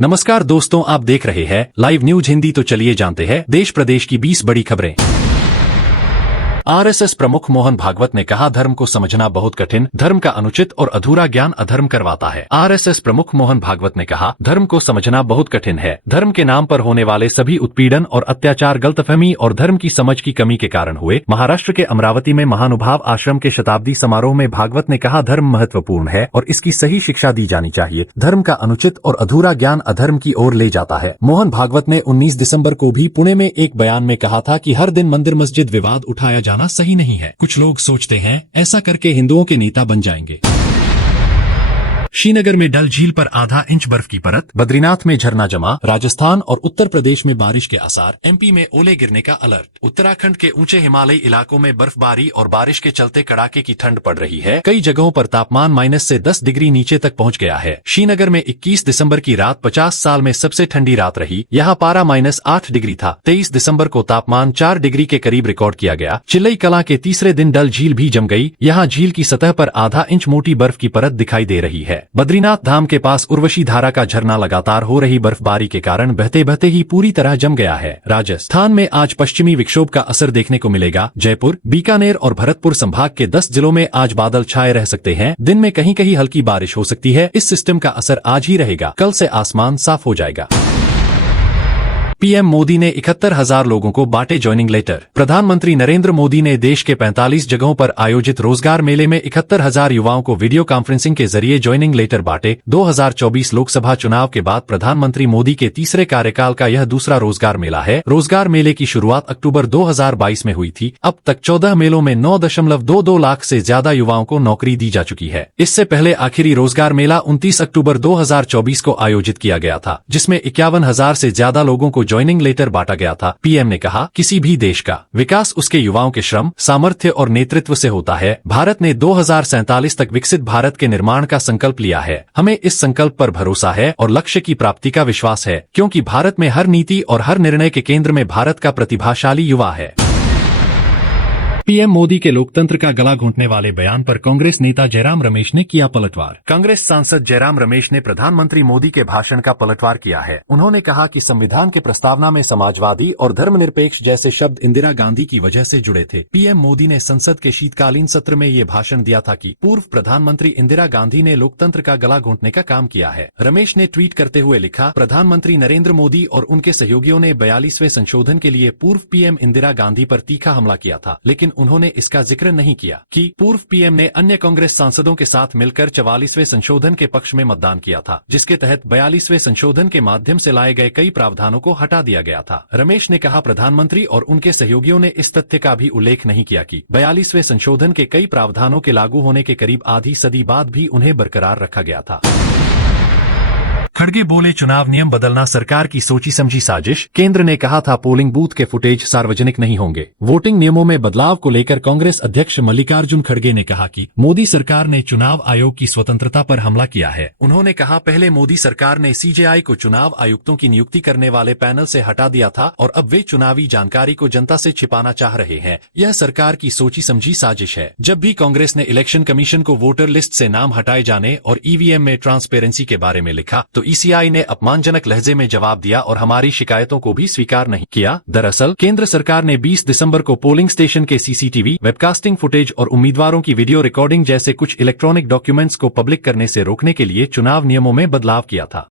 नमस्कार दोस्तों, आप देख रहे हैं लाइव न्यूज हिंदी। तो चलिए जानते हैं देश प्रदेश की 20 बड़ी खबरें। आरएसएस प्रमुख मोहन भागवत ने कहा, धर्म को समझना बहुत कठिन, धर्म का अनुचित और अधूरा ज्ञान अधर्म करवाता है। आरएसएस प्रमुख मोहन भागवत ने कहा, धर्म को समझना बहुत कठिन है। धर्म के नाम पर होने वाले सभी उत्पीड़न और अत्याचार गलतफहमी और धर्म की समझ की कमी के कारण हुए। महाराष्ट्र के अमरावती में महानुभाव आश्रम के शताब्दी समारोह में भागवत ने कहा, धर्म महत्वपूर्ण है और इसकी सही शिक्षा दी जानी चाहिए। धर्म का अनुचित और अधूरा ज्ञान अधर्म की ओर ले जाता है। मोहन भागवत ने 19 दिसंबर को भी पुणे में एक बयान में कहा था कि हर दिन मंदिर मस्जिद विवाद उठाया जाना सही नहीं है। कुछ लोग सोचते हैं ऐसा करके हिंदुओं के नेता बन जाएंगे। श्रीनगर में डल झील पर आधा इंच बर्फ की परत, बद्रीनाथ में झरना जमा, राजस्थान और उत्तर प्रदेश में बारिश के आसार, एमपी में ओले गिरने का अलर्ट। उत्तराखंड के ऊंचे हिमालयी इलाकों में बर्फबारी और बारिश के चलते कड़ाके की ठंड पड़ रही है। कई जगहों पर तापमान माइनस से 10 डिग्री नीचे तक पहुंच गया है। श्रीनगर में 21 दिसंबर की रात 50 साल में सबसे ठंडी रात रही। यहाँ पारा -8 डिग्री था। 23 दिसंबर को तापमान 4 डिग्री के करीब रिकॉर्ड किया गया। चिल्लई कला के तीसरे दिन डल झील भी जम गई। यहाँ झील की सतह पर आधा इंच मोटी बर्फ की परत दिखाई दे रही है। बद्रीनाथ धाम के पास उर्वशी धारा का झरना लगातार हो रही बर्फबारी के कारण बहते बहते ही पूरी तरह जम गया है। राजस्थान में आज पश्चिमी विक्षोभ का असर देखने को मिलेगा। जयपुर, बीकानेर और भरतपुर संभाग के 10 जिलों में आज बादल छाए रह सकते हैं। दिन में कहीं कहीं हल्की बारिश हो सकती है। इस सिस्टम का असर आज ही रहेगा। कल से आसमान साफ हो जाएगा। पीएम मोदी ने 71,000 लोगों को बांटे ज्वाइनिंग लेटर। प्रधानमंत्री नरेंद्र मोदी ने देश के 45 जगहों पर आयोजित रोजगार मेले में 71,000 युवाओं को वीडियो कॉन्फ्रेंसिंग के जरिए ज्वाइनिंग लेटर बांटे। 2024 लोकसभा चुनाव के बाद प्रधानमंत्री मोदी के तीसरे कार्यकाल का यह दूसरा रोजगार मेला है। रोजगार मेले की शुरुआत अक्टूबर 2022 में हुई थी। अब तक 14 मेलों में 9.22 लाख से ज्यादा युवाओं को नौकरी दी जा चुकी है। इससे पहले आखिरी रोजगार मेला 29 अक्टूबर 2024 को आयोजित किया गया था, जिसमें 51,000 से ज्यादा लोगों को ज्वाइनिंग लेटर बांटा गया था। पीएम ने कहा, किसी भी देश का विकास उसके युवाओं के श्रम, सामर्थ्य और नेतृत्व से होता है। भारत ने 2047 तक विकसित भारत के निर्माण का संकल्प लिया है। हमें इस संकल्प पर भरोसा है और लक्ष्य की प्राप्ति का विश्वास है, क्योंकि भारत में हर नीति और हर निर्णय के केंद्र में भारत का प्रतिभाशाली युवा है। पीएम मोदी के लोकतंत्र का गला घोंटने वाले बयान पर कांग्रेस नेता जयराम रमेश ने किया पलटवार। कांग्रेस सांसद जयराम रमेश ने प्रधानमंत्री मोदी के भाषण का पलटवार किया है। उन्होंने कहा कि संविधान के प्रस्तावना में समाजवादी और धर्मनिरपेक्ष जैसे शब्द इंदिरा गांधी की वजह से जुड़े थे। पीएम मोदी ने संसद के शीतकालीन सत्र में ये भाषण दिया था कि पूर्व प्रधानमंत्री इंदिरा गांधी ने लोकतंत्र का गला घोंटने का काम किया है। रमेश ने ट्वीट करते हुए लिखा, प्रधानमंत्री नरेंद्र मोदी और उनके सहयोगियों ने 42वें संशोधन के लिए पूर्व पीएम इंदिरा गांधी पर तीखा हमला किया था, लेकिन उन्होंने इसका जिक्र नहीं किया कि पूर्व पीएम ने अन्य कांग्रेस सांसदों के साथ मिलकर 44वें संशोधन के पक्ष में मतदान किया था, जिसके तहत 42वें संशोधन के माध्यम से लाए गए कई प्रावधानों को हटा दिया गया था। रमेश ने कहा, प्रधानमंत्री और उनके सहयोगियों ने इस तथ्य का भी उल्लेख नहीं किया कि 42वें संशोधन के कई प्रावधानों के लागू होने के करीब आधी सदी बाद भी उन्हें बरकरार रखा गया था। खड़गे बोले, चुनाव नियम बदलना सरकार की सोची समझी साजिश। केंद्र ने कहा था पोलिंग बूथ के फुटेज सार्वजनिक नहीं होंगे। वोटिंग नियमों में बदलाव को लेकर कांग्रेस अध्यक्ष मल्लिकार्जुन खड़गे ने कहा कि मोदी सरकार ने चुनाव आयोग की स्वतंत्रता पर हमला किया है। उन्होंने कहा, पहले मोदी सरकार ने सीजेआई को चुनाव आयुक्तों की नियुक्ति करने वाले पैनल से हटा दिया था और अब वे चुनावी जानकारी को जनता से छिपाना चाह रहे हैं। यह सरकार की सोची समझी साजिश है। जब भी कांग्रेस ने इलेक्शन कमीशन को वोटर लिस्ट से नाम हटाए जाने और ईवीएम में ट्रांसपेरेंसी के बारे में लिखा तो ईसीआई ने अपमानजनक लहजे में जवाब दिया और हमारी शिकायतों को भी स्वीकार नहीं किया। दरअसल केंद्र सरकार ने 20 दिसंबर को पोलिंग स्टेशन के सीसीटीवी, वेबकास्टिंग फुटेज और उम्मीदवारों की वीडियो रिकॉर्डिंग जैसे कुछ इलेक्ट्रॉनिक डॉक्यूमेंट्स को पब्लिक करने से रोकने के लिए चुनाव नियमों में बदलाव किया था।